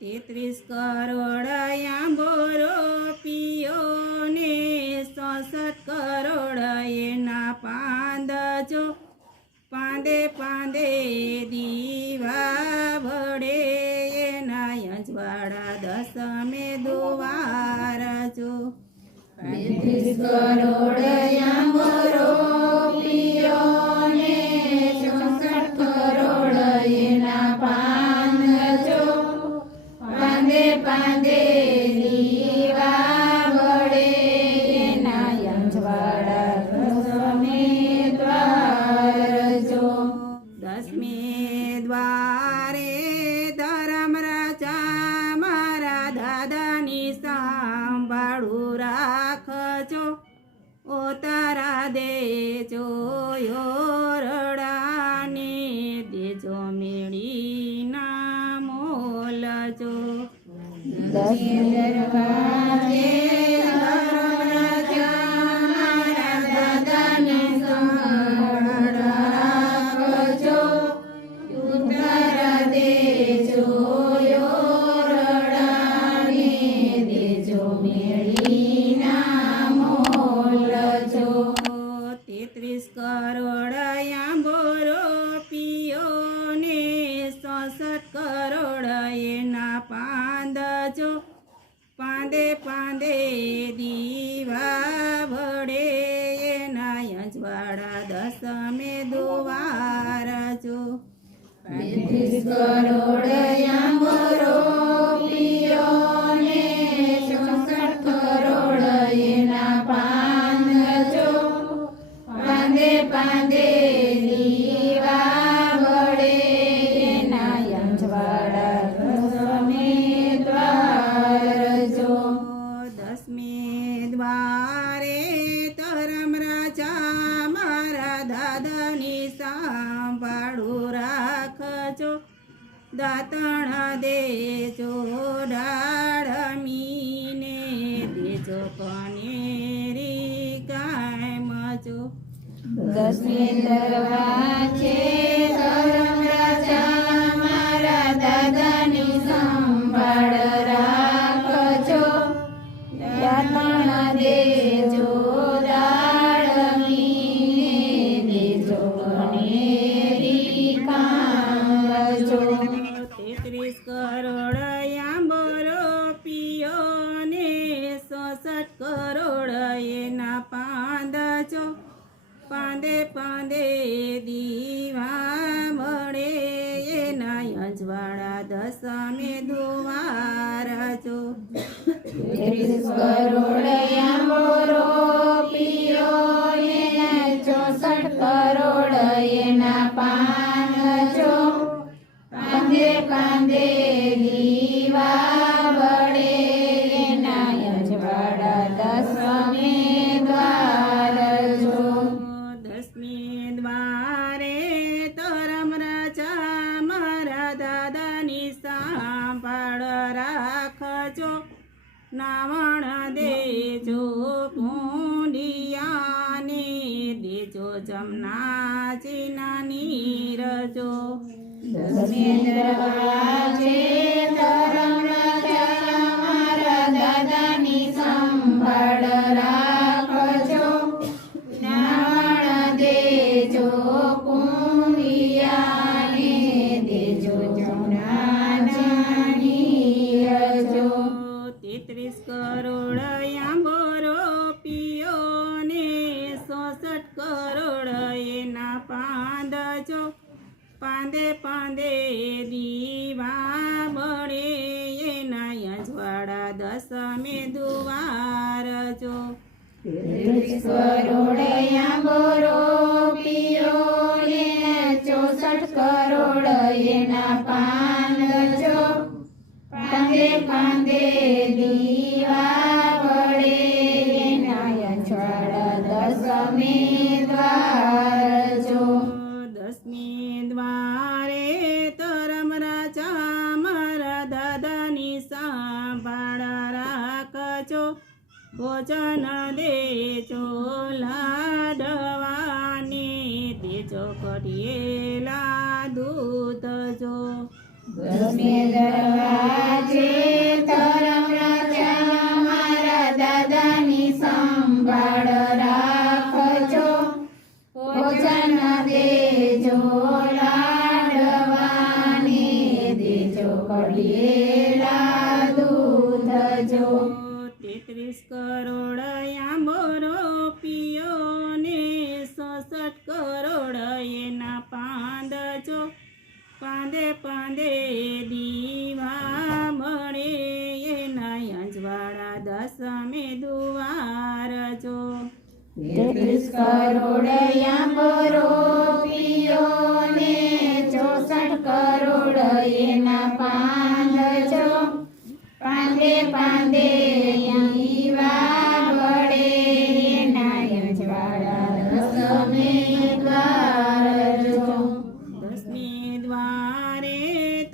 33 કરોડ આંબોરો પીયો ને 66 કરોડ એના પાંદ જો પાંદે પાંદે દીવા વડે એના યજવાડા દસમે દુવાર જો 35 કરોડ આંબોરો પીયો ને 66 કરોડ એના પાંદ જો પાંદે પાંદે દીવા વડે એના યજવાડા દસમે દ્વાર જો 10મે દ્વારે ધરમ રાજા મારા દાદાની સાંભળું રાખજો ઓ તારા દેજો યોરડાને દેજો મેળીના મોલજો 10મે દરવાજે ધરમ રાજા મારા દાદાને સંભાળ રાખજો ઉતારા દેજો યોરડાને દેજો મેળીના મોલજો 33 કરોડ આંબોરો પીયો ને 66 કરોડ એના પાંદ જો પાંદે પાંદે દીવા વડે એના યજવાડા દસમે દુવાર જો 35 કરોડ આંબોરો પીયો ને 66 કરોડ એના પાંદ જો પાંદે પાંદે દીવા વડે એના યજવાડા દસમે દ્વાર જો 10મે દ્વારે ધરમ રાજા મારા દાદાની સાંભળું રાખજો દાતણ દેજો ડાળમીને દેજો કનેરી કાયમજો 10મે દરવાજે ધરમ રાજા મારા દાદાની સંભાળ રાખજો દાતણ દેજો દાળમીને દેજો કનેરી કામજો 33 કરોડ આંબોરો પીયો ને 66 કરોડ એના પાંદ જો પાંદે પાંદે દીવા મળે એના યજવાડા દસમે દુવાર જો 33 કરોડ આંબોરો પીયો ને 64 કરોડ એના પાન જો પાંદે પાંદે દીવા વડે એના યજવાડા દસમે દ્વાર જો 10મે દ્વારે ધરમ રાજા મારા દાદાની સાંભળ રાખજો નાવણ દેજો કુંડિયાને દેજો જમનાજીના નીરજો 10મે દરવાજે ધરમ રાજા મારા દાદાની સંભાળ રાખજો નાવણ દેજો કુંડિયાને દેજો જમનાના નીરજો 33 કરોડ આંબોરો પીયો ને 66 કરોડ એના પાંદ જો પાંદે પાંદે દીવા બળે એના યજવાડા દસમે દુવાર જો 33 કરોડ આંબોરો પીયો ને 64 કરોડ એના પાન જો પાંદે પાંદે દીવા વડે એના યજવાડા દસમે દ્વાર જો 10મે દ્વારે ધરમ રાજા મારા દાદાની સાંભળ રાખજો ભોજન દેજો લાડવાને દેજો કઢિયેલા દૂધ જો 10મે દરવાજે મળેલા દૂધ જો 33 કરોડ આંબોરો પિયો ને 66 કરોડ એના પાંદ જો પાંદે પાંદે દીવા મળે એના અંજવાળા દસમે દુવાર જો 33 કરોડ આંબરો પિયો ને 64 કરોડ એના પાંદ જો પાંદે પાંદે દીવા વડે એના અંજવાળા દસમે દ્વાર જો 10મી દ્વારે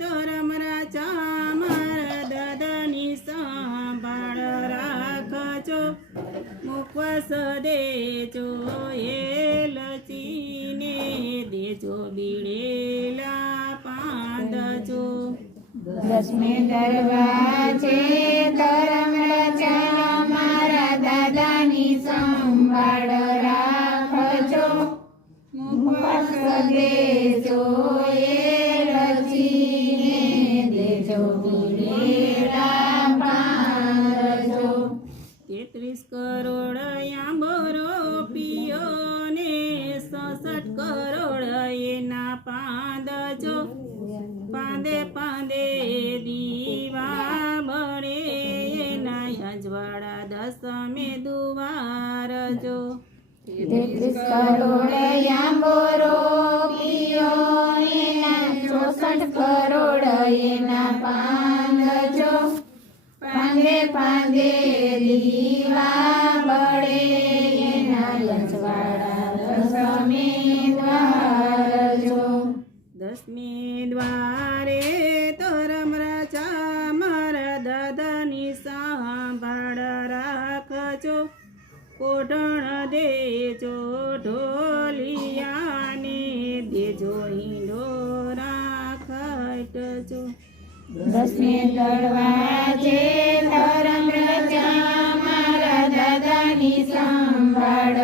તો રમરા ચામર દાદાની સંભાળ રાખજો મુખવાસ દેજો એ લચીને દેજો બીડેલા પાંદજો 10મે દરવાજે ધર્મ રચા મારા દાદાની સંભાળ રાખજો મુખવાસ દેજો એ રચીને દેજો બીડેલા પાંદજો 33 કરોડ આંબરો પિયો ને 66 કરોડ એના પાંદ જો પાંદે પાંદે દીવા મળે એના અજવાળા દસમે દુવાર જો 33 કરોડ આંબરો પિયો ને 64 કરોડ એના પાંદ જો પાંદે પાંદે દીવા બળે એના અજવાળા દસમે દ્વાર જો 10મી દ્વારે તો રમરા ચામર દાદાની સંભાળ રાખજો કોઢણ દેજો ઢોલિયાને દેજો હિંડોરા ખટજો 10મે દરવાજે ધર્મ રચા મારા દાદાની સંભાળ